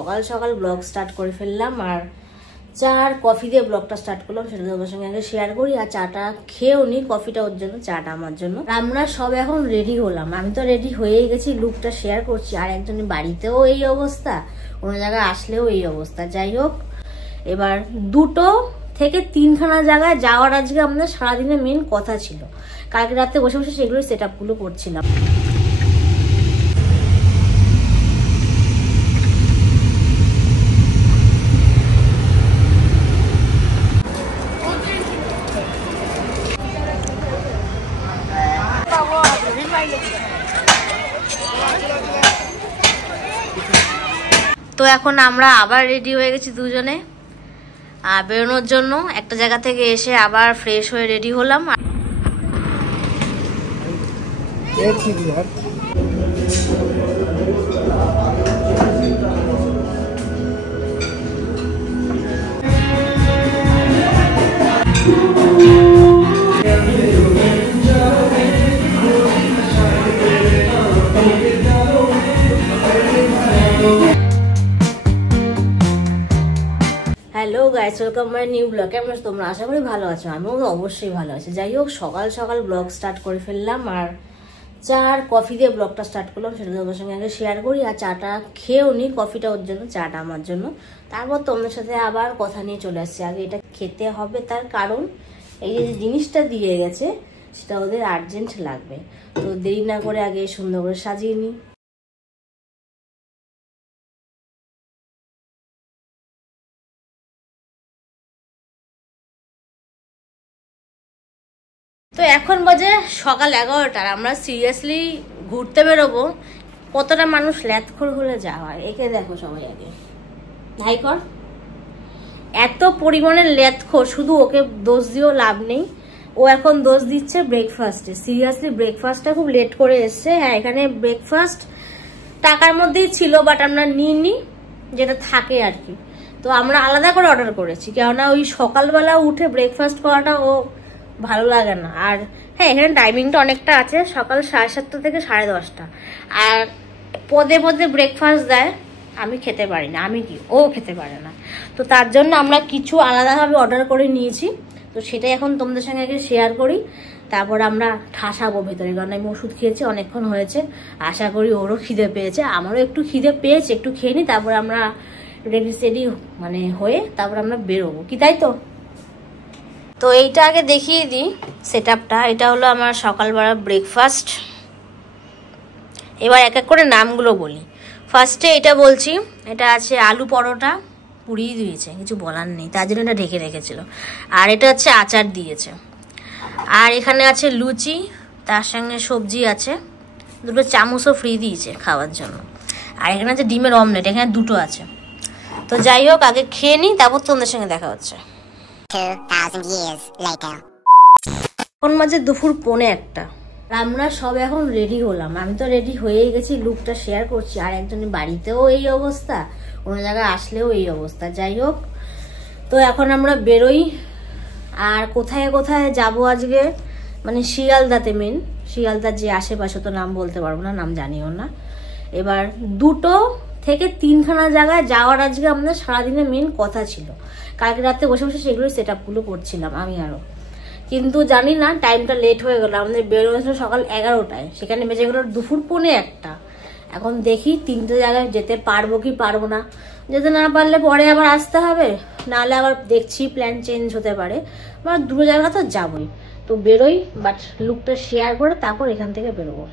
সকাল সকাল blog start করে ফেললাম আর চা আর কফি দিয়ে ব্লগটা স্টার্ট করলাম, সেটা তোমার সঙ্গে আগে শেয়ার করি। আর চাটা খেয়েও নি, কফিটা ওর জন্য, চাটা আমার জন্য। আমরা সব এখন রেডি হলাম, আমি তো রেডি হয়েই গেছি, লুকটা শেয়ার করছি। আর একজনের বাড়িতেও এই অবস্থা, কোনো জায়গায় আসলেও এই অবস্থা। যাই হোক, এবার 2 থেকে 3খানা জায়গায় যাওয়ার আজকে আমাদের সারাদিনে মেন কথা ছিল। কালকে রাতে বসে বসে সেগুলো সেট আপগুলো করছিলাম। তো এখন আমরা আবার রেডি হয়ে গেছি দুজনে বেরোনোর জন্য। একটা জায়গা থেকে এসে আবার ফ্রেশ হয়ে রেডি হলাম। Hello guys, welcome my new blog. কেমন আছো তোমরা? আশা করি ভালো আছো, আমিও অবশ্যই ভালো আছি। যাই হোক, সকাল সকাল ব্লগ স্টার্ট করে ফেললাম আর চা আর কফি দিয়ে ব্লগটা স্টার্ট করলাম, সেটা তোমার সঙ্গে আগে শেয়ার করি। আর চাটা খেয়েও নি, কফিটা ওর জন্য, চাটা আমার জন্য। তারপর তোমাদের সাথে আবার কথা নিয়ে চলে আসছি। আগে এটা খেতে হবে, তার কারণ এই যে জিনিসটা দিয়ে গেছে সেটা ওদের আর্জেন্ট লাগবে। তো দেরি না করে আগে সুন্দর করে সাজিয়ে নিই। তো এখন বাজে সকাল 11টার, আমরা সিরিয়াসলি ঘুরতে বেরোবো। কতটা মানুষ ল্যাথখোর হলে যা হয়। একে দেখো সবাই, আগে ভাই কর, এত পরিমাণে ল্যাথখোর, শুধু ওকে দোষ দিয়েও লাভ নেই। ও এখন দোষ দিচ্ছে ব্রেকফাস্টে। সিরিয়াসলি ব্রেকফাস্টটা খুব লেট করে এসছে। হ্যাঁ, এখানে ব্রেকফাস্ট টাকার মধ্যেই ছিল, বাট আমরা নিইনি, যেটা থাকে আর কি। তো আমরা আলাদা করে অর্ডার করেছি, কেননা ওই সকালবেলা উঠে ব্রেকফাস্ট করাটা ও ভালো লাগে না। আর হ্যাঁ, এখানে টাইমিংটা অনেকটা আছে, সকাল 7:30 থেকে 10:30। আর পদে পদে ব্রেকফাস্ট দেয়, আমি খেতে পারি না। আমি কি, ও খেতে পারে না। তো তার জন্য আমরা কিছু আলাদাভাবে অর্ডার করে নিয়েছি। তো সেটাই এখন তোমাদের সঙ্গে আগে শেয়ার করি, তারপর আমরা ঠাসাবো ভেতরে। কারণ আমি ওষুধ খেয়েছি, অনেকক্ষণ হয়েছে। আশা করি ওরও খিদে পেয়েছে, আমারও একটু খিদে পেয়েছে, একটু খেয়ে নিই, তারপর আমরা রেডি সেডি মানে হয়ে তারপর আমরা বেরোবো, কি তাই তো? তো এইটা আগে দেখিয়ে দিই সেট আপটা। এটা হলো আমার সকালবেলা ব্রেকফাস্ট। এবার এক এক করে নামগুলো বলি। ফার্স্টে এটা বলছি, এটা আছে আলু পরোটা, পুড়িয়ে দিয়েছে, কিছু বলার নেই, তার জন্য এটা ঢেকে রেখেছিল। আর এটা হচ্ছে আচার দিয়েছে। আর এখানে আছে লুচি, তার সঙ্গে সবজি আছে, 2টো চামচও ফ্রি দিয়েছে খাওয়ার জন্য। আর এখানে আছে ডিমের অমলেট, এখানে 2টো আছে। তো যাই হোক, আগে খেয়ে নিই, তারপর তোমাদের সঙ্গে দেখা হচ্ছে। 2000 years later. এখন মাঝে দুপুর 1:45। আমরা সব এখন রেডি হলাম, আমি তো রেডি হয়েই গেছি, লুকটা শেয়ার করছি। আর একজনের বাড়িতেও এই অবস্থা, কোনো জায়গায় আসলেও এই অবস্থা। যাই হোক, তো এখন আমরা বেরোই। আর কোথায় কোথায় যাব আজকে, মানে শিয়ালদাতে মেন, শিয়ালদার যে আশেপাশে, তো নাম বলতে পারবো না, নাম জানিও না। এবার 2 থেকে 3খানা জায়গায় যাওয়ার আজকে আমাদের সারাদিনে মেন কথা ছিল। কালকে রাতে বসে বসে সেগুলো সেট আপগুলো করছিলাম আমি আরো। কিন্তু জানি না, টাইমটা লেট হয়ে গেল। আমাদের বেরোনো সকাল 11টায়, সেখানে বেজে গেল দুপুর 1:45। এখন দেখি 3টে জায়গায় যেতে পারবো কি পারবো না। যেতে না পারলে পরে আবার আসতে হবে, নাহলে আবার দেখছি প্ল্যান চেঞ্জ হতে পারে। আবার 2 জায়গা তো যাবোই। তো বেরোই, বাট লুকটা শেয়ার করে তারপর এখান থেকে বেরোবো।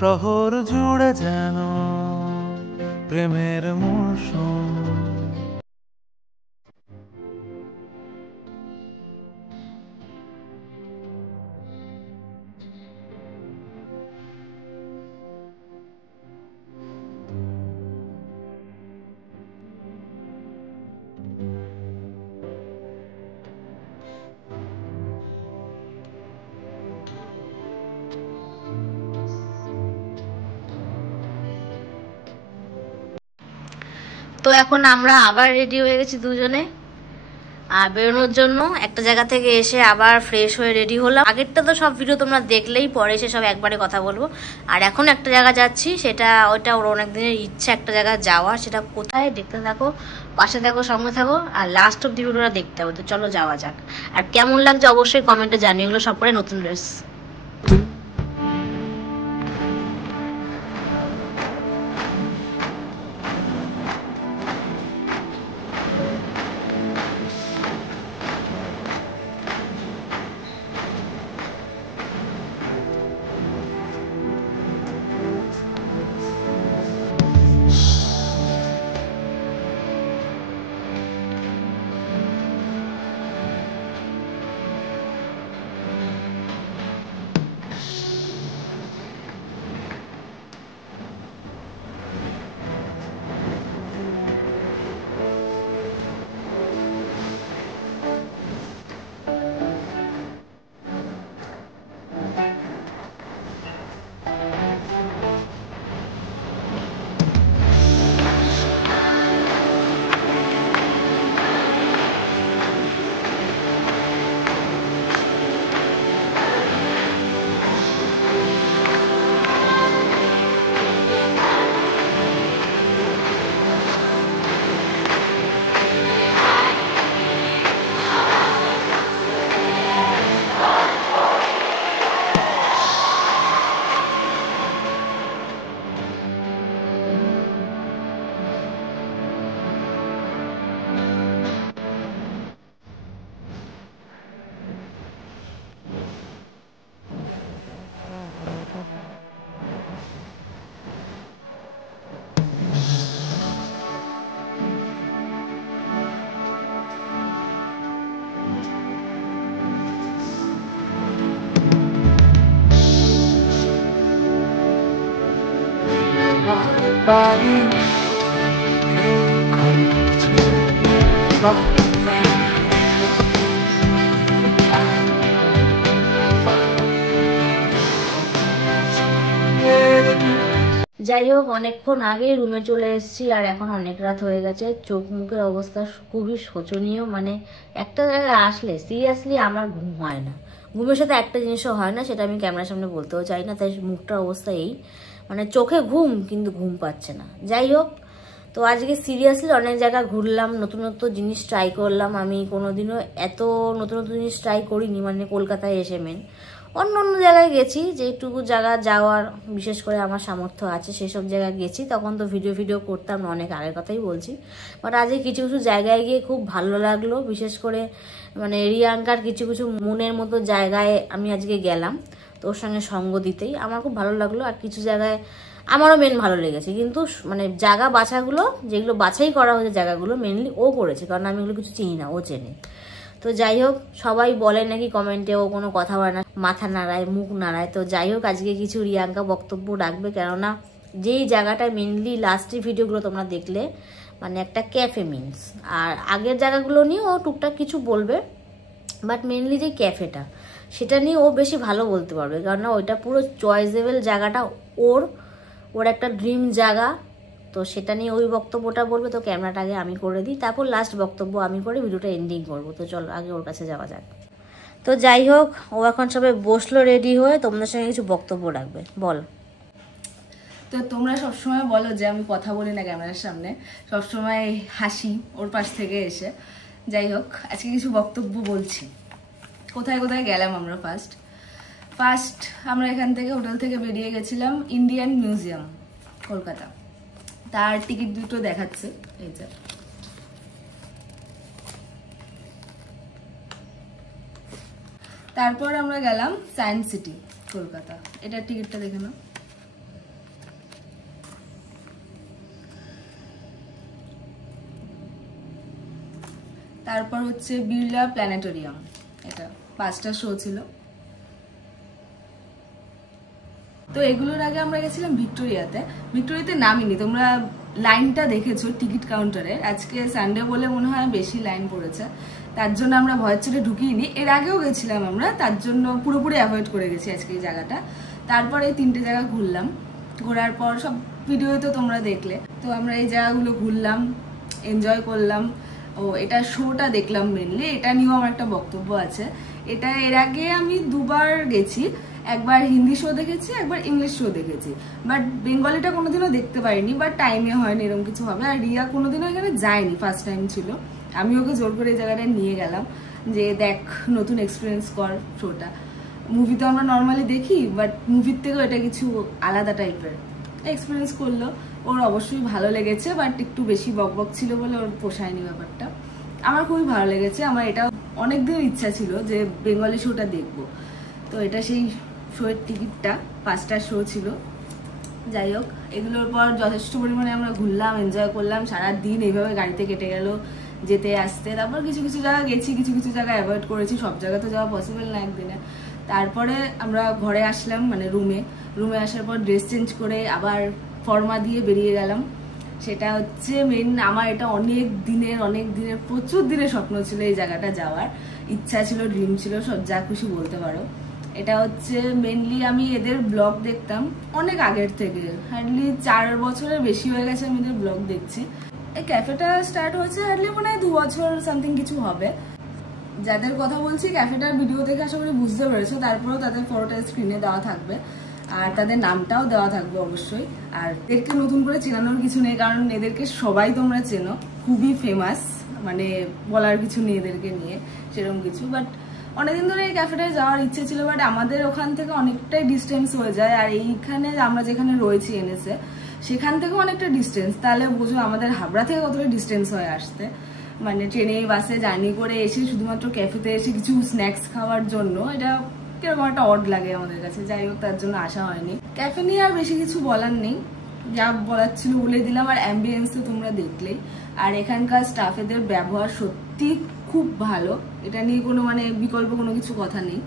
শহর জুড়ে যেন প্রেমের মৌসুম। তো এখন আমরা আবার রেডি হয়ে গেছি দুজনে আর বেরোনোর জন্য। একটা জায়গা থেকে এসে আবার ফ্রেশ হয়ে রেডি হলাম। আগেরটা তো সব ভিডিও তোমরা দেখলেই, পরে এসে সব একবারে কথা বলবো। আর এখন একটা জায়গা যাচ্ছি, ওটা ওর অনেক দিনের ইচ্ছা একটা জায়গা যাওয়া। সেটা কোথায় দেখতে থাকো, পাশে থাকো, সঙ্গে থাকো, আর লাস্ট অব দি ভিডিওটা দেখতে হবে। তো চলো যাওয়া যাক। আর কেমন লাগছে অবশ্যই কমেন্টে জানিও। এগুলো সব করে নতুন ড্রেস। যাই হোক, অনেকক্ষণ আগে রুমে চলে এসেছি আর এখন অনেক রাত হয়ে গেছে। চোখ মুখের অবস্থা খুবই শোচনীয়। মানে একটা জায়গায় আসলে সিরিয়াসলি আমার ঘুম হয় না। ঘুমের সাথে একটা জিনিসও হয় না, সেটা আমি ক্যামেরার সামনে বলতেও চাই না। তাই মুখটার অবস্থা এই, মানে চোখে ঘুম কিন্তু ঘুম পাচ্ছে না। যাই হোক, তো আজকে সিরিয়াসলি অনেক জায়গা ঘুরলাম, নতুন নতুন জিনিস ট্রাই করলাম। আমি কোনোদিনও এত নতুন নতুন জিনিস ট্রাই করিনি, মানে কলকাতায় এসে মেন। অন্য অন্য জায়গায় গেছি, যেটুকু জায়গা যাওয়ার বিশেষ করে আমার সামর্থ্য আছে সেসব জায়গায় গেছি। তখন তো ভিডিও করতাম না, অনেক আগের কথাই বলছি। বাট আজকে কিছু কিছু জায়গায় গিয়ে খুব ভালো লাগলো। বিশেষ করে মানে রিয়াঙ্কার কিছু কিছু মনের মতো জায়গায় আমি আজকে গেলাম, তো ওর সঙ্গে সঙ্গ দিতেই আমার খুব ভালো লাগলো। আর কিছু জায়গায় আমারও মেন ভালো লেগেছে, কিন্তু মানে জায়গা বাছাগুলো যেগুলো বাছাই করা হয়েছে জায়গাগুলো মেনলি ও করেছে, কারণ আমি এগুলো কিছু চিনি না, ও চেনে। তো যাই হোক, সবাই বলে নাকি কমেন্টে ও কোনো কথা বলে না, মাথা নাড়ায়, মুখ নাড়ায়। তো যাই হোক, আজকে কিছু রিয়াঙ্কা বক্তব্য রাখবে, কেননা যেই জায়গাটায় মেনলি লাস্টের ভিডিওগুলো তোমরা দেখলে, মানে একটা ক্যাফে মিনস। আর আগের জায়গাগুলো নিয়ে ও টুকটাক কিছু বলবে, বাট মেনলি যে ক্যাফেটা সেটা নিয়ে ও বেশি ভালো বলতে পারবে, কেননা ওইটা পুরো চয়েসেবল জায়গাটা, ওর একটা ড্রিম জায়গা। তো সেটা নিয়ে ওই বক্তব্যটা বলবে। তো ক্যামেরাটা আগে আমি করে দিই, তারপর লাস্ট বক্তব্য আমি করে ভিডিওটা এন্ডিং করবো। তো চলো আগে ওর কাছে যাওয়া যাক। তো যাই হোক, ও এখন সবাই বসলো রেডি হয়ে, তোমাদের সঙ্গে কিছু বক্তব্য রাখবে, বল। তো তোমরা সবসময় বলো যে আমি কথা বলি না ক্যামেরার সামনে, সবসময় হাসি ওর পাশ থেকে এসে। যাই হোক, আজকে কিছু বক্তব্য বলছি। কোথায় কোথায় গেলাম আমরা। ফার্স্ট আমরা এখান থেকে হোটেল থেকে বেরিয়ে গেছিলাম ইন্ডিয়ান মিউজিয়াম কলকাতা। তার টিকিট দুটো দেখাচ্ছে, এই যে। তারপর আমরা গেলাম সায়েন্স সিটি কলকাতা, এটার টিকিটটা দেখে নাও। তারপর হচ্ছে বিড়লা প্ল্যানেটোরিয়াম, এটা 5টা শো ছিল। তো এগুলোর আগে আমরা গেছিলাম ভিক্টোরিয়াতে। ভিক্টোরিয়াতে নামিনি, তোমরা লাইনটা দেখেছো টিকিট কাউন্টারে। আজকে সানডে বলে মনে হয় বেশি লাইন পড়েছে, তার জন্য আমরা ভয়ের চোটে ঢুকিনি। এর আগেও গেছিলাম আমরা, তার জন্য পুরোপুরি অ্যাভয়েড করে গেছি আজকে এই জায়গাটা। তারপর এই 3টে জায়গা ঘুরলাম, ঘোরার পর সব ভিডিও তো তোমরা দেখলে। তো আমরা এই জায়গাগুলো ঘুরলাম, এনজয় করলাম। ও এটা শোটা দেখলাম মেনলি, এটা নিয়েও আমার একটা বক্তব্য আছে। এটা এর আগে আমি 2বার গেছি, একবার হিন্দি শো দেখেছি, একবার ইংলিশ শো দেখেছি। বাট বেঙ্গলিটা কোনোদিনও দেখতে পারিনি, বাট টাইমে হয়নি এরকম কিছু হবে। আর রিয়া কোনোদিনও এখানে যায়নি, ফার্স্ট টাইম ছিল। আমি ওকে জোর করে এই জায়গাটায় নিয়ে গেলাম যে দেখ, নতুন এক্সপিরিয়েন্স কর শোটা। মুভি তো আমরা নর্মালি দেখি, বাট মুভির থেকেও এটা কিছু আলাদা টাইপের এক্সপিরিয়েন্স করলো। ওর অবশ্যই ভালো লেগেছে, বাট একটু বেশি বকবক ছিল বলে ওর পোষায়নি ব্যাপারটা। আমার খুবই ভালো লেগেছে। আমার এটা অনেকদিন ইচ্ছা ছিল যে বেঙ্গলি শোটা দেখবো। তো এটা সেই শোয়ের টিকিটটা, 5টা শো ছিল। যাই হোক, এগুলোর পর যথেষ্ট পরিমাণে আমরা ঘুরলাম, এনজয় করলাম। সারাদিন এইভাবে গাড়িতে কেটে গেল, যেতে আসতে। তারপর কিছু কিছু জায়গা গেছি, কিছু কিছু জায়গা অ্যাভয়েড করেছি। সব জায়গা তো যাওয়া পসিবল না একদিনে। তারপরে আমরা ঘরে আসলাম, মানে রুমে আসার পর ড্রেস চেঞ্জ করে আবার ফর্মা দিয়ে বেরিয়ে গেলাম। সেটা হচ্ছে মেন, আমার এটা অনেক দিনের প্রচুর দিনের স্বপ্ন ছিল এই জায়গাটা যাওয়ার। ইচ্ছা ছিল, ড্রিম ছিল, সব যা খুশি বলতে পারো। এটা হচ্ছে মেনলি আমি এদের ব্লগ দেখতাম অনেক আগের থেকে, হার্ডলি 4 বছরের বেশি হয়ে গেছে আমি এদের ব্লগ দেখছি। এই ক্যাফেটা স্টার্ট হয়েছে হার্ডলি মনে হয় 2 বছর সামথিং কিছু হবে। যাদের কথা বলছি ক্যাফেটার ভিডিও দেখে আশা করি বুঝতে পেরেছো। তারপরেও তাদের ফটোটা স্ক্রিনে দেওয়া থাকবে, আর তাদের নামটাও দেওয়া থাকবে অবশ্যই। আর এদেরকে নতুন করে চেনানোর কিছু নেই, কারণ এদেরকে সবাই তোমরা চেনো, খুবই ফেমাস, মানে বলার কিছু নেই এদেরকে নিয়ে সেরকম কিছু। বাট অনেকদিন ধরে এই ক্যাফেটায় যাওয়ার ইচ্ছে ছিল, বাট আমাদের ওখান থেকে অনেকটাই ডিস্টেন্স হয়ে যায়। আর এইখানে আমরা যেখানে রয়েছি এনেছে, সেখান থেকেও অনেকটা ডিস্টেন্স। তাহলে বুঝো আমাদের হাবড়া থেকে কতটা ডিস্টেন্স হয়ে আসতে, মানে ট্রেনে বাসে জার্নি করে এসে শুধুমাত্র ক্যাফেতে এসে কিছু স্ন্যাক্স খাওয়ার জন্য এটা কিরকম একটা অড লাগে আমাদের কাছে। যাই হোক, তার জন্য আসা হয়নি। ক্যাফে নিয়ে আর বেশি কিছু বলার নেই, যা বলার ছিল বলে দিলাম। আর অ্যাম্বিয়েন্স তো তোমরা দেখলেই। আর এখানকার স্টাফেদের ব্যবহার সত্যি খুব ভালো, এটা নিয়ে কোনো মানে বিকল্প কোনো কিছু কথা নেই।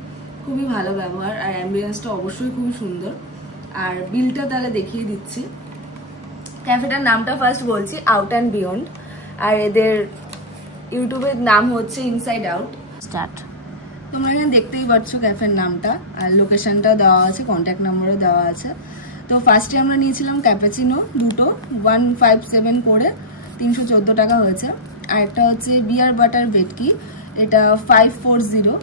খুবই ভালো ব্যবহার, আর অ্যাম্বিয়েন্সটা অবশ্যই খুবই সুন্দর। আর বিলটা তাহলে দেখিয়ে দিচ্ছি। ক্যাফেটার নামটা ফার্স্ট বলছি, আউট অ্যান্ড বিয়ন্ড। আর এদের ইউটিউবের নাম হচ্ছে ইনসাইড আউট স্টার্ট। তোমরা এখানে দেখতেই পাচ্ছ ক্যাফের নামটা, আর লোকেশনটা দেওয়া আছে, কন্ট্যাক্ট নাম্বারও দেওয়া আছে। তো ফার্স্টে আমরা নিয়েছিলাম ক্যাপাচিনো 2টো 157 করে 314 টাকা হয়েছে। আর একটা হচ্ছে বিয়ার বাটার ভেটকি, এটা 540।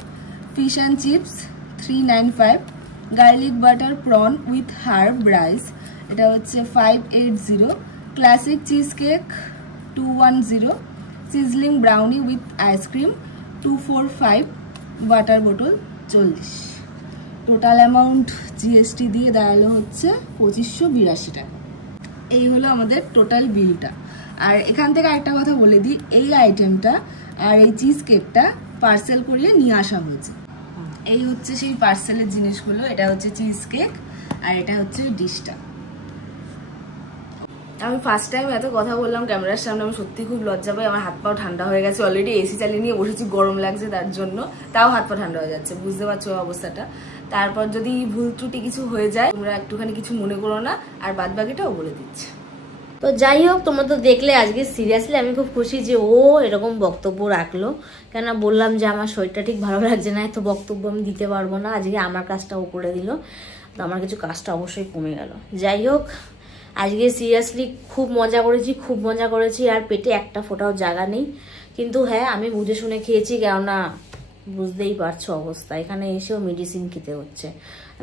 Fish and chips 395। Garlic butter prawn with herb rice, এটা হচ্ছে 580। Classic cheese cake 210। Sizzling brownie with ice cream 245। Water বোতল 40। টোটাল অ্যামাউন্ট জিএসটি দিয়ে দাঁড়ালো হচ্ছে 2582 টাকা। এই হলো আমাদের টোটাল বিলটা। আর এখান থেকে একটা কথা বলে দিই, এই আইটেমটা আর এই চিজ কেকটা পার্সেল করিয়ে নিয়ে আসা হয়েছে। এই হচ্ছে সেই পার্সেলের জিনিসগুলো। এটা হচ্ছে চিজ কেক, আর এটা হচ্ছে ডিশটা। আমি ফার্স্ট টাইম এত কথা বললাম ক্যামেরার সামনে, আমি সত্যি খুব লজ্জা পাই। আমার হাত পাও ঠান্ডা হয়ে গেছে, অলরেডি এসি চালিয়ে নিয়ে বসেছি, গরম লাগছে তার জন্য, তাও হাত পা ঠান্ডা হয়ে যাচ্ছে, বুঝতে পারছো অবস্থাটা। তারপর যদি ভুল ত্রুটি কিছু হয়ে যায় তোমরা একটুখানি কিছু মনে করো না, আর বাদ বাকিটাও বলে দিচ্ছি। তো যাই হোক, তোমরা তো দেখলে আজকে সিরিয়াসলি আমি খুব খুশি যে ও এরকম বক্তব্য রাখলো। কেন বললাম যে আমার শরীরটা ঠিক ভালো লাগছে না, এত বক্তব্য আমি দিতে পারবো না। আজকে আমার কাজটা ও করে দিল, তো আমার কিছু কাজটা অবশ্যই কমে গেল। যাই হোক, আজকে সিরিয়াসলি খুব মজা করেছি। আর পেটে একটা ফোঁটাও জায়গা নেই, কিন্তু হ্যাঁ আমি বুঝে শুনে খেয়েছি, কেননা বুঝতেই পারছো অবস্থা। এখানে এসেও মেডিসিন খেতে হচ্ছে,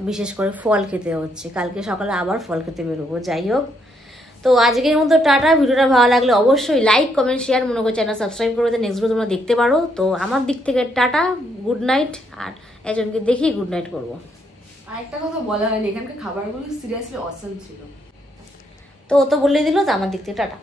বিশেষ করে ফল খেতে হচ্ছে। কালকে সকালে আবার ফল খেতে বেরোবো। যাই হোক, তো আজকের মতো টাটা। ভিডিওটা ভালো লাগলে অবশ্যই লাইক কমেন্ট শেয়ার, মনে করে চ্যানেল সাবস্ক্রাইব করে নেক্সট ভিডিও তোমরা দেখতে পারো। তো আমার দিক থেকে টাটা, গুড নাইট। আর একজনকে দেখি গুড নাইট করবো। আর একটা কথা বলা হয়নি, এখানকার খাবারগুলো সিরিয়াসলি অসম ছিল। তো ও তো বলে দিল, তো আমার দিক থেকে টাটা।